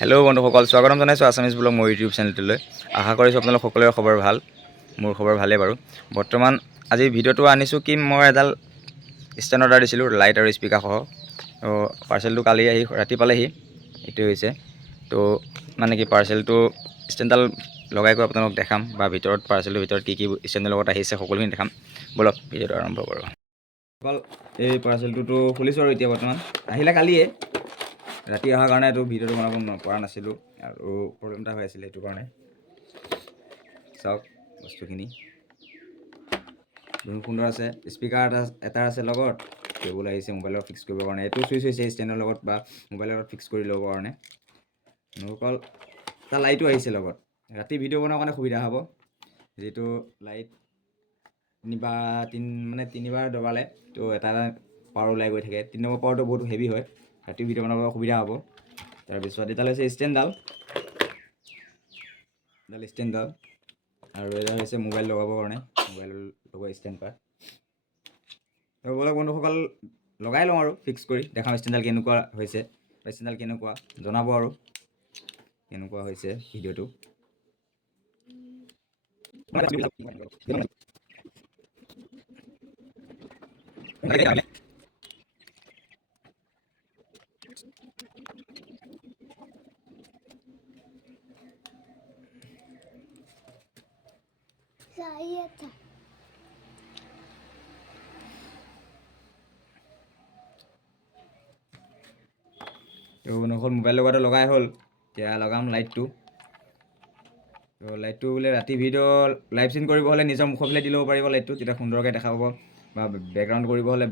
Hello' বন্ধুসকল, স্বাগতম জনাইছোঁ আছামিজ ব্লগ মোৰ ইউটিউব চেনেলটোলৈ। আশা কৰিছোঁ আপোনালোক সকলোৰে খবৰ ভাল। মোৰ খবৰ ভালেই বাৰু। বৰ্তমান আজি ভিডিঅ'টো আনিছোঁ কি, মই এডাল ষ্টেণ্ড অৰ্ডাৰ দিছিলোঁ, লাইট আৰু স্পীকাৰ সহ। তো পাৰ্চেলটো কালি আহি ৰাতি পালেহি। এইটোৱে হৈছে তো মানে কি, পাৰ্চেলটো ষ্টেণ্ডডাল লগাই গৈ আপোনালোকক দেখাম, বা ভিতৰত পাৰ্চেলটোৰ ভিতৰত কি ষ্টেণ্ডৰ লগত আহিছে সকলোখিনি দেখাম। ব'লক ভিডিঅ'টো আৰম্ভ কৰোঁ। অকল এই পাৰ্চেলটোতো খুলিছোঁ আৰু এতিয়া বৰ্তমান আহিলে কালিয়ে। ৰাতি অহাৰ কাৰণে এইটো ভিডিঅ'টো বনাব পৰা নাছিলোঁ, আৰু প্ৰব্লেম এটা হৈ আছিলে, সেইটো কাৰণে। চাওক বস্তুখিনি বহুত সুন্দৰ আছে। স্পীকাৰ এটা আছে লগত, কেবুল আহিছে মোবাইলত ফিক্স কৰিবৰ কাৰণে। এইটো চুইচ হৈছে ষ্টেণ্ডৰ লগত বা মোবাইলৰ লগত ফিক্স কৰি ল'বৰ কাৰণে। অকল এটা লাইটো আহিছে লগত। ৰাতি ভিডিঅ' বনাবৰ কাৰণে সুবিধা হ'ব, যিটো লাইট তিনিবাৰ দবালে তো এটা পাৱাৰ ওলাই গৈ থাকে। 3 নম্বৰ পাৱাৰটো বহুত হেভি হয়, ৰাতি ভিডিঅ' বনাবৰ সুবিধা হ'ব। তাৰপিছত এডাল হৈছে ষ্টেণ্ডডাল, আৰু এডাল হৈছে মোবাইল লগাবৰ কাৰণে, মোবাইল লগোৱা ষ্টেণ্ড পাত। আৰু ব'লক বন্ধুসকল লগাই লওঁ আৰু ফিক্স কৰি দেখাওঁ ষ্টেণ্ডডাল কেনেকুৱা হৈছে, ষ্টেণ্ডডাল কেনেকুৱা জনাব আৰু কেনেকুৱা হৈছে ভিডিঅ'টো। তো বন্ধুসকল মোবাইল লগতে লগাই হ'ল, এতিয়া লগাম লাইটটো। তো লাইটটো বোলে ৰাতি ভিডিঅ' লাইভ চিন কৰিব হ'লে নিজৰ মুখৰ ফালে দি ল'ব পাৰিব লাইটটো, তেতিয়া সুন্দৰকৈ দেখা পাব। বা বেকগ্ৰাউণ্ড কৰিব হ'লে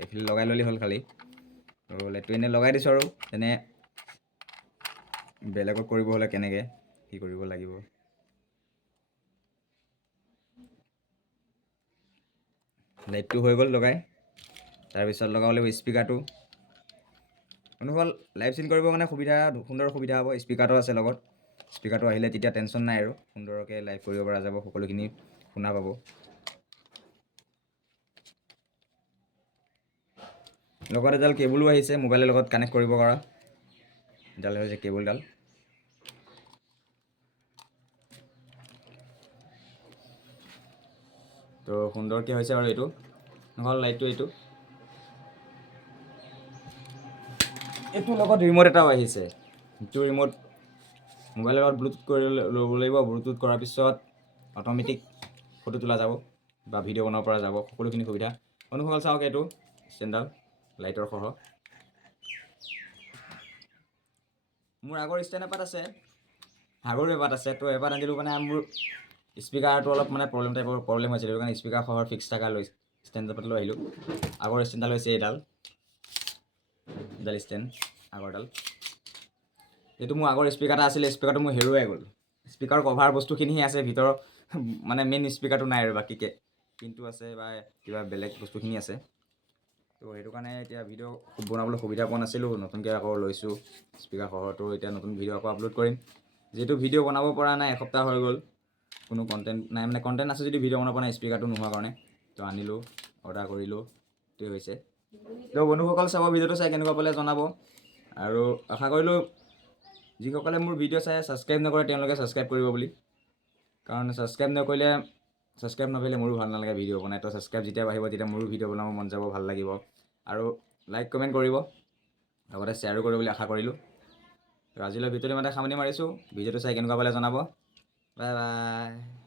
এইফালে লগাই ল'লেই হ'ল খালি। তো লাইটটো এনেই লগাই দিছোঁ, আৰু তেনে বেলেগত কৰিব হ'লে কেনেকৈ কি কৰিব লাগিব। লাইটটো হৈ গ'ল লগাই, তাৰপিছত লগাব লাগিব স্পীকাৰটো। বন্ধুসকল লাইভ চিন কৰিবৰ কাৰণে সুন্দৰ সুবিধা হ'ব, স্পীকাৰটো আছে লগত। স্পীকাৰটো আহিলে তেতিয়া টেনশ্যন নাই, আৰু সুন্দৰকৈ লাইভ কৰিব পৰা যাব, সকলোখিনি শুনা পাব। লগত এডাল কেবুলো আহিছে মোবাইলৰ লগত কানেক্ট কৰিব পৰা, এডাল হৈছে কেবুলডাল। তো সুন্দৰকৈ হৈছে আৰু এইটো নহ'ল লাইটটো। এইটোৰ লগত ৰিম'ট এটাও আহিছে, এইটো ৰিম'ট মোবাইলৰ লগত ব্লুটুথ কৰি ল'ব লাগিব। ব্লুটুথ কৰাৰ পিছত অট'মেটিক ফটো তোলা যাব বা ভিডিঅ' বনাব পৰা যাব, সকলোখিনি সুবিধা। বন্ধুসকল চাওক এইটো ষ্টেণ্ডডাল লাইটৰ সহ। মোৰ আগৰ ষ্টেণ্ড এপাত আছে, আগৰো এপাত আছে। তো এপাত আনিলোঁ মানে মোৰ স্পীকাৰটো অলপ প্ৰব্লেম হৈছিল, সেইটো কাৰণে স্পীকাৰ সহ ফিক্স থকা লৈ ষ্টেণ্ড এপাত লৈ আহিলোঁ। আগৰ ষ্টেণ্ডডাল হৈছে এডাল ষ্টেণ্ড, আগৰডাল। এইটো মোৰ আগৰ স্পীকাৰ এটা আছিলে, স্পীকাৰটো মোৰ হেৰুৱাই গ'ল। স্পীকাৰৰ কভাৰ বস্তুখিনিহে আছে ভিতৰৰ, মানে মেইন স্পীকাৰটো নাই, আৰু বাকীকৈ পিনটো আছে বা কিবা বেলেগ বস্তুখিনি আছে। তো সেইটো কাৰণে এতিয়া ভিডিঅ' বনাবলৈ সুবিধা পোৱা নাছিলোঁ, নতুনকৈ আকৌ লৈছোঁ স্পীকাৰ সহ। তো এতিয়া নতুন ভিডিঅ' আকৌ আপলোড কৰিম, যিহেতু ভিডিঅ' বনাব পৰা নাই, এসপ্তাহ হৈ গ'ল। কোনো কণ্টেণ্ট নাই, মানে কণ্টেণ্ট আছে যদি ভিডিঅ' বনাব পৰা নাই, স্পীকাৰটো নোহোৱাৰ কাৰণে। তো আনিলোঁ, অৰ্ডাৰ কৰিলোঁ, এইটোৱে হৈছে। তো বন্ধুসকল চাব, ভিডিঅ'টো চাই কেনেকুৱা পালে জনাব, আৰু আশা কৰিলোঁ যিসকলে মোৰ ভিডিঅ' চাই ছাবস্ক্ৰাইব নকৰে তেওঁলোকে ছাবস্ক্ৰাইব কৰিব বুলি, কাৰণ ছাবস্ক্ৰাইব নকৰিলে মোৰো ভাল নালাগে ভিডিঅ' বনাই। তো ছাবস্ক্ৰাইব যেতিয়া বাঢ়িব তেতিয়া মোৰো ভিডিঅ' বনাব মন যাব, ভাল লাগিব। আৰু লাইক কমেণ্ট কৰিব, লগতে শ্বেয়াৰো কৰিব বুলি আশা কৰিলোঁ। তো আজিলৈ ভিডিঅ'টো ইমানতে সামৰণি মাৰিছোঁ। ভিডিঅ'টো চাই কেনেকুৱা পালে জনাব। Bye bye.